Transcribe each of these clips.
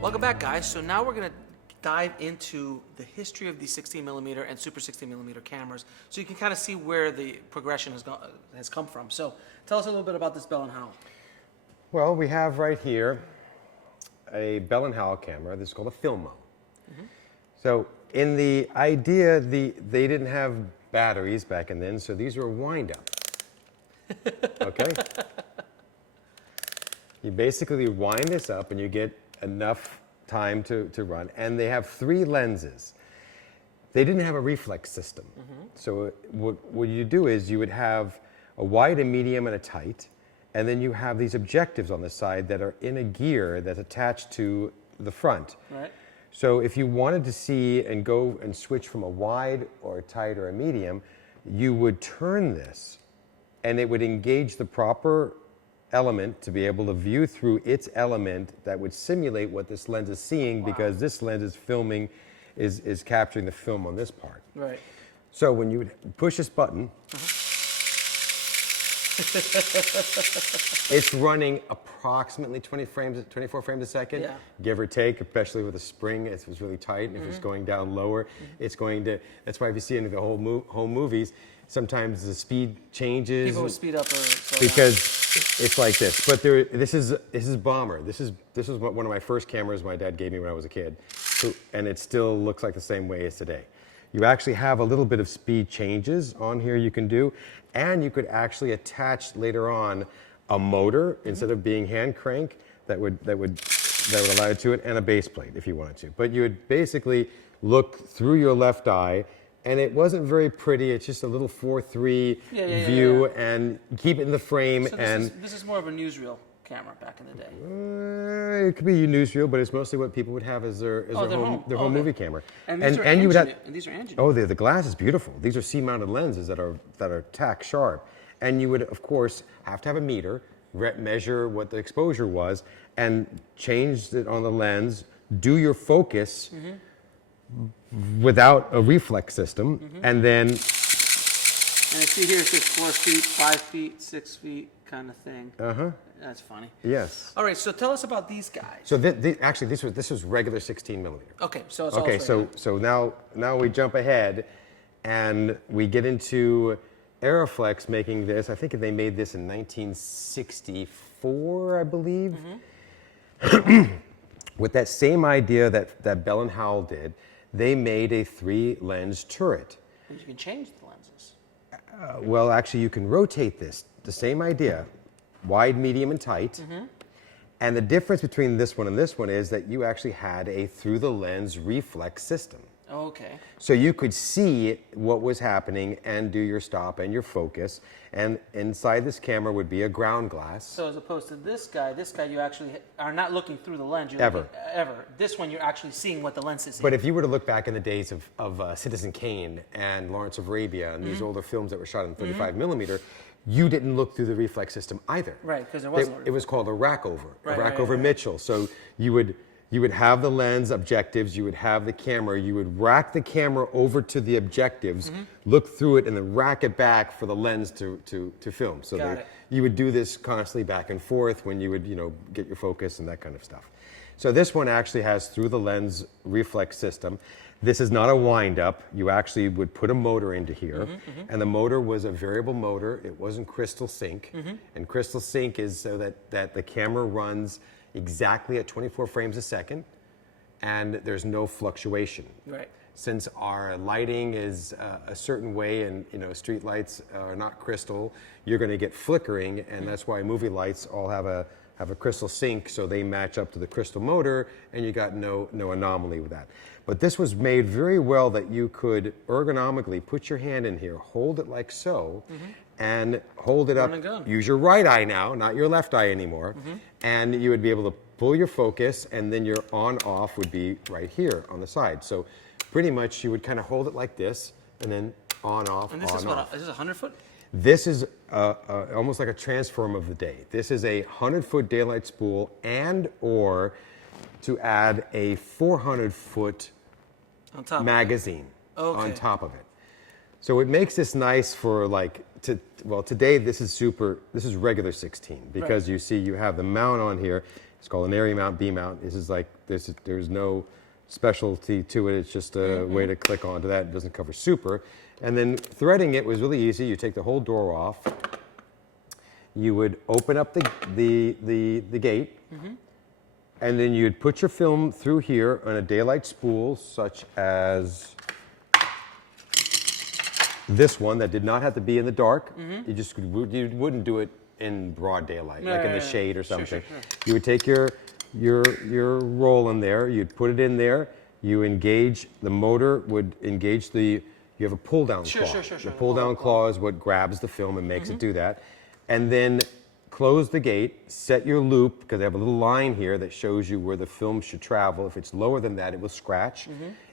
Welcome back, guys. So now we're going to dive into the history of these 16mm and Super 16mm cameras, so you can kind of see where the progression has come from. So tell us a little bit about this Bell & Howell. Well, we have right here a Bell & Howell camera. This is called a FILMmaker. So in the idea, they didn't have batteries back then, so these were wind-up. Okay? You basically wind this up and you get enough time to run. And they have 3 lenses. They didn't have a reflex system. So what you do is you would have a wide, a medium, and a tight. And then you have these objectives on the side that are in a gear that's attached to the front. Right. So if you wanted to see and go and switch from a wide or a tight or a medium, you would turn this and it would engage the proper element to be able to view through its element that would simulate what this lens is seeing, because this lens is filming, is capturing the film on this part. Right. So when you would push this button, it's running approximately 24 frames a second, give or take, especially with a spring. If it's really tight, and if it's going down lower, it's going to, that's why if you see in the home movies, sometimes the speed changes. People will speed up or slow because down. it's like this. But this is bomber. This is one of my first cameras my dad gave me when I was a kid, and it still looks like the same way as today. You actually have a little bit of speed changes on here you can do, and you could actually attach later on a motor instead of being hand crank that would allow you to it, and a base plate if you wanted to. But you would basically look through your left eye, and it wasn't very pretty. It's just a little 4:3 view, and keep it in the frame. So this is more of a newsreel camera back in the day. It could be a newsreel, but it's mostly what people would have as their home movie camera. And these are engine. Oh, the glass is beautiful. These are C-mounted lenses that are tack sharp, and you would of course have to have a meter, measure what the exposure was, and change it on the lens. Do your focus without a reflex system, and then. And I see here it says 4 feet, 5 feet, 6 feet, kind of thing. That's funny. Yes. All right, so tell us about these guys. So actually, this was regular 16mm. Okay, so it's okay. So now we jump ahead, and we get into Arriflex making this. I think they made this in 1964, I believe. With that same idea that Bell & Howell did, they made a 3-lens turret. And you can change the lenses. Well, actually, you can rotate this. The same idea, wide, medium, and tight. And the difference between this one and this one is that you actually had a through-the-lens reflex system. Okay. So you could see what was happening and do your stop and your focus. And inside this camera would be a ground glass. So as opposed to this guy you actually are not looking through the lens. You're Ever. Ever. This one, you're actually seeing what the lens is seeing. But if you were to look back in the days of Citizen Kane and Lawrence of Arabia and these older films that were shot in 35mm, you didn't look through the reflex system either. Right, because there wasn't. It was called a rack over, Right. Mitchell. So you would have the lens objectives, you would have the camera, you would rack the camera over to the objectives, look through it, and then rack it back for the lens to film. So you would do this constantly back and forth when you would get your focus and that kind of stuff. So this one actually has through the lens reflex system. This is not a wind-up. You actually would put a motor into here, and the motor was a variable motor. It wasn't crystal sync, and crystal sync is so that the camera runs exactly at 24 frames a second, and there's no fluctuation. Right. Since our lighting is a certain way, and street lights are not crystal, you're going to get flickering, and that's why movie lights all have a crystal sync, so they match up to the crystal motor, and you got no anomaly with that. But this was made very well that you could ergonomically put your hand in here, hold it like so, and hold it up. Use your right eye now, not your left eye anymore, and you would be able to pull your focus, and then your on-off would be right here on the side. So pretty much you would kind of hold it like this, and then on-off, and this is what, is this 100-foot? This is almost like a transform of the day. This is a 100-foot daylight spool or to add a 400-foot magazine on top of it. So it makes this nice for like, well, today this is regular 16 because you see you have the mount on here. It's called an Arri mount, B mount. This is like, there's no specialty to it. It's just a way to click onto that. It doesn't cover Super. And then threading it was really easy. You take the whole door off. You would open up the gate, and then you'd put your film through here on a daylight spool, such as this one that did not have to be in the dark. You wouldn't do it in broad daylight, like in the shade or something. Sure. You would take your roll in there. You'd put it in there. You engage the motor. Would engage the. You have a pull down claw. Sure. The pull down claw is what grabs the film and makes it do that. And then close the gate, set your loop, because they have a little line here that shows you where the film should travel. If it's lower than that, it will scratch.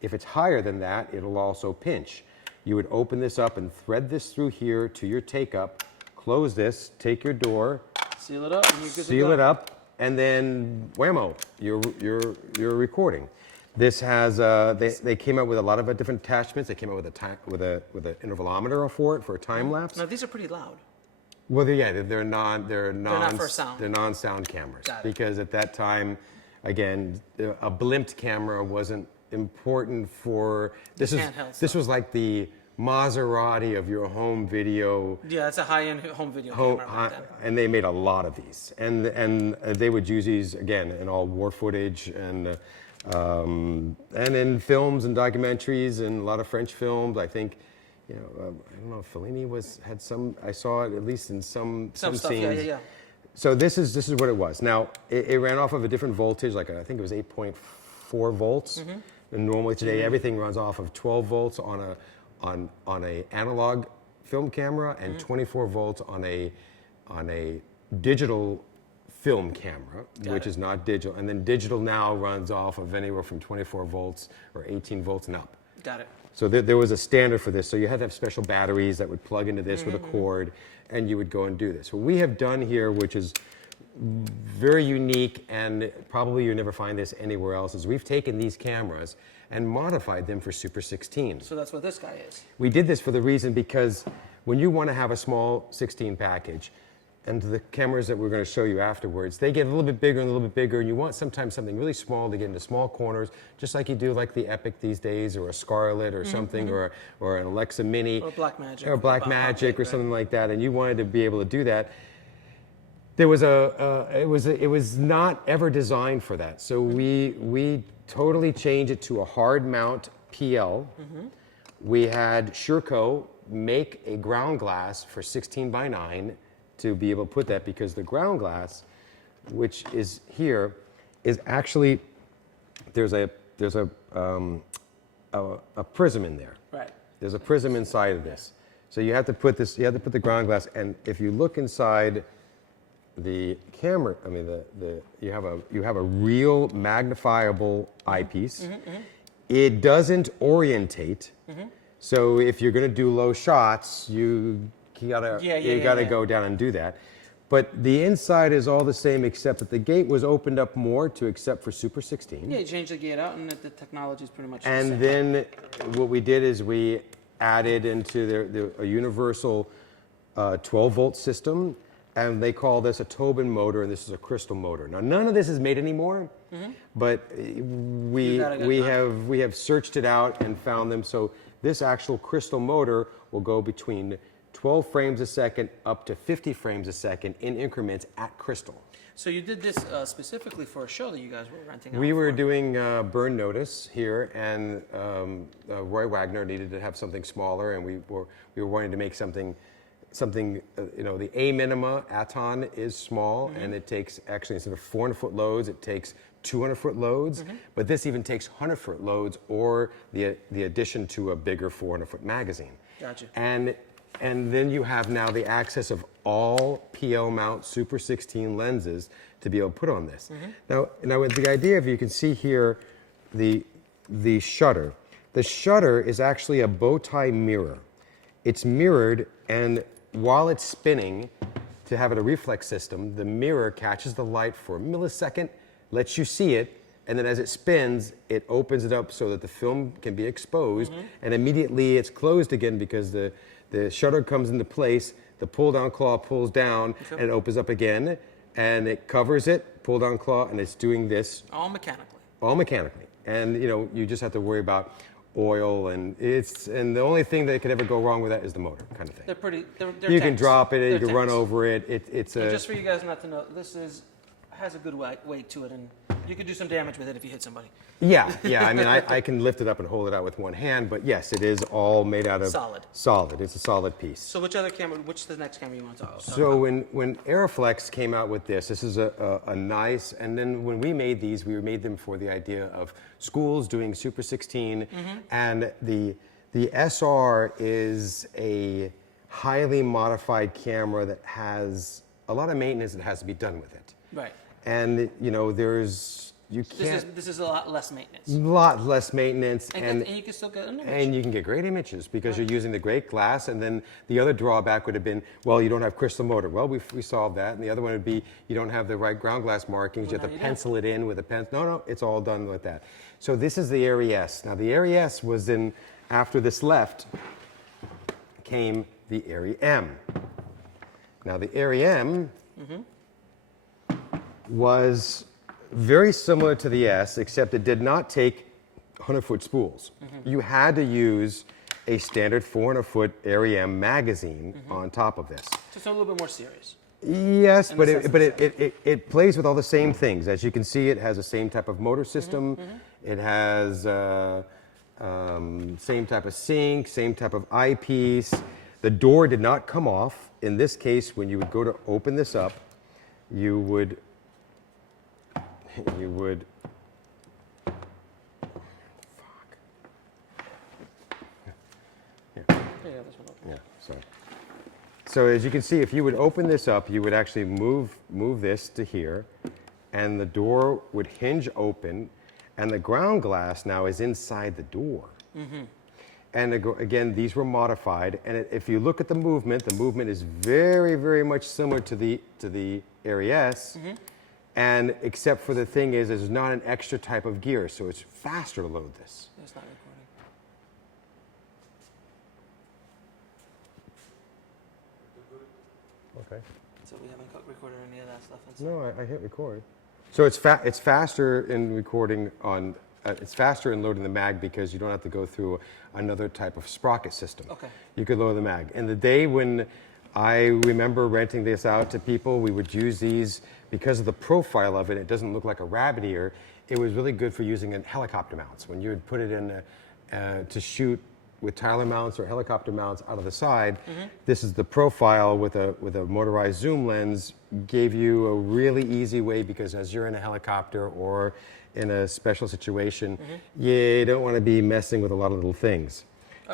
If it's higher than that, it'll also pinch. You would open this up and thread this through here to your take-up, close this, take your door, seal it up, and you're good to seal go. it up, and then whammo, you're recording. This has they came out with a lot of different attachments. They came out with an intervalometer for it for a time lapse. Now these are pretty loud. Well, they're not for sound. They're non-sound cameras Got it. because at that time, again, a blimped camera wasn't important for this. This was like the Maserati of your home video. Yeah, it's a high-end home video camera back then. And they made a lot of these, and they would use these again in all war footage and in films and documentaries and a lot of French films. I think. I don't know if Fellini had some. I saw it at least in some stuff, scenes. yeah. So this is what it was. Now it ran off of a different voltage, like I think it was 8.4 volts. And normally today everything runs off of 12 volts on a analog film camera and 24 volts on a digital film camera, which is not digital. And then digital now runs off of anywhere from 24 volts or 18 volts and up. Got it. So there was a standard for this. So you had to have special batteries that would plug into this with a cord, and you would go and do this. What we have done here, which is very unique, and probably you never find this anywhere else, is we've taken these cameras and modified them for Super 16. So that's what this guy is. We did this for the reason because when you want to have a small 16 package, and the cameras that we're going to show you afterwards, they get a little bit bigger and a little bit bigger, and you want sometimes something really small to get into small corners, just like you do like the Epic these days, or a Scarlett or something, or an Alexa Mini. Or Blackmagic. Or Blackmagic or something like that, and you wanted to be able to do that. There was it was not ever designed for that, so we totally changed it to a hard mount PL. We had Sherco make a ground glass for 16:9 to be able to put that, because the ground glass, which is here, is actually there's a prism in there. Right. There's a prism inside of this, so you have to put this. You have to put the ground glass, and if you look inside the camera, I mean you have a real magnifiable eyepiece. It doesn't orientate, so if you're going to do low shots, you gotta go down and do that. But the inside is all the same, except that the gate was opened up more to accept for Super 16. Yeah, you change the gate out, and the technology is pretty much the And same. then what we did is we added into a universal 12-volt system, and they call this a Tobin motor, and this is a crystal motor. Now, none of this is made anymore, but we have searched it out and found them. So this actual crystal motor will go between 12 frames a second up to 50 frames a second in increments at crystal. So you did this specifically for a show that you guys were renting out. We were doing Burn Notice here, and Roy Wagner needed to have something smaller, and we were wanting to make something. The A minima Aton is small, and it takes, actually, instead of 400-foot loads, it takes 200-foot loads. But this even takes 100-foot loads, or the addition to a bigger 400-foot magazine. Gotcha. And then you have now the access of all PL mount Super 16 lenses to be able to put on this. Now with the idea of, you can see here the shutter. The shutter is actually a bow tie mirror. It's mirrored, and while it's spinning, to have it a reflex system, the mirror catches the light for a millisecond, lets you see it, and then as it spins, it opens it up so that the film can be exposed, and immediately it's closed again because the shutter comes into place, the pull-down claw pulls down, and it opens up again, and it covers it, pull-down claw, and it's doing this. All mechanically. All mechanically. And, you know, you just have to worry about oil, and the only thing that could ever go wrong with that is the motor, kind of thing. They're pretty, they're You can tanks. drop it, They're you can run tanks. over it. It's And a... just for you guys not to know, this has a good weight to it, and you could do some damage with it if you hit somebody. Yeah. I mean, I can lift it up and hold it out with one hand, but yes, it is all made out of... Solid. Solid. It's a solid piece. So which is the next camera you want to talk about? So when Arriflex came out with this is a nice, and then when we made these, we made them for the idea of schools doing Super 16, and the SR is a highly modified camera that has a lot of maintenance that has to be done with it. Right. And you know, you can't... This is a lot less maintenance. A lot less maintenance, And you can still get an image. and you can get great images because you're using the great glass. And then the other drawback would have been, well, you don't have crystal motor. Well, we solved that. And the other one would be, you don't have the right ground glass markings. You have to pencil it in with a pen. No, it's all done like that. So this is the Arri S. Now the Arri S was in, after this left, came the Arri M. Now the Arri M was very similar to the S, except it did not take 100-foot spools. You had to use a standard 400-foot Arri M magazine on top of this. So it's a little bit more serious. Yes, but the it plays with all the same things. As you can see, it has the same type of motor system. It has same type of sync, same type of eyepiece. The door did not come off. In this case, when you would go to open this up, you would yeah, sorry. So as you can see, if you would open this up, you would actually move this to here, and the door would hinge open, and the ground glass now is inside the door. And again, these were modified, and if you look at the movement is very, very much similar to the Arri S, and except for the thing is, there's not an extra type of gear, so it's faster to load this. It's not recording. Okay. So we haven't recorded any of that stuff. No, I hit record. So it's faster in recording on. It's faster in loading the mag because you don't have to go through another type of sprocket system. Okay. You could load the mag. And the day when I remember renting this out to people, we would use these because of the profile of it. It doesn't look like a rabbit ear. It was really good for using in helicopter mounts. When you would put it in to shoot with Tyler mounts or helicopter mounts out of the side, this is the profile with a motorized zoom lens, gave you a really easy way because as you're in a helicopter or in a special situation, you don't want to be messing with a lot of little things.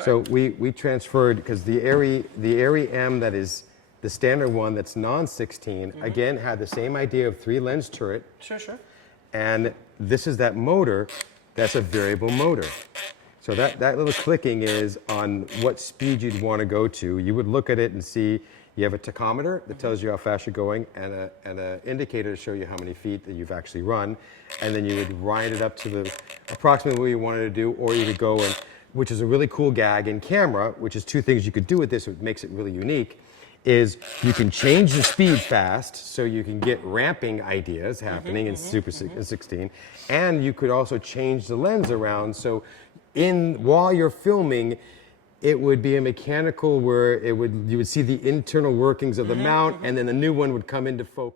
So we transferred, because the Arri M that is the standard one that's non-16, again had the same idea of 3-lens turret. Sure. And this is that motor, that's a variable motor. So that little clicking is on what speed you'd want to go to. You would look at it and see you have a tachometer that tells you how fast you're going, and an indicator to show you how many feet that you've actually run. And then you would wind it up to the approximately what you wanted to do, or you could go and, which is a really cool gag in camera, which is 2 things you could do with this, which makes it really unique, is you can change the speed fast, so you can get ramping ideas happening in Super 16, and you could also change the lens around, so while you're filming, it would be a mechanical where you would see the internal workings of the mount, and then the new one would come into focus.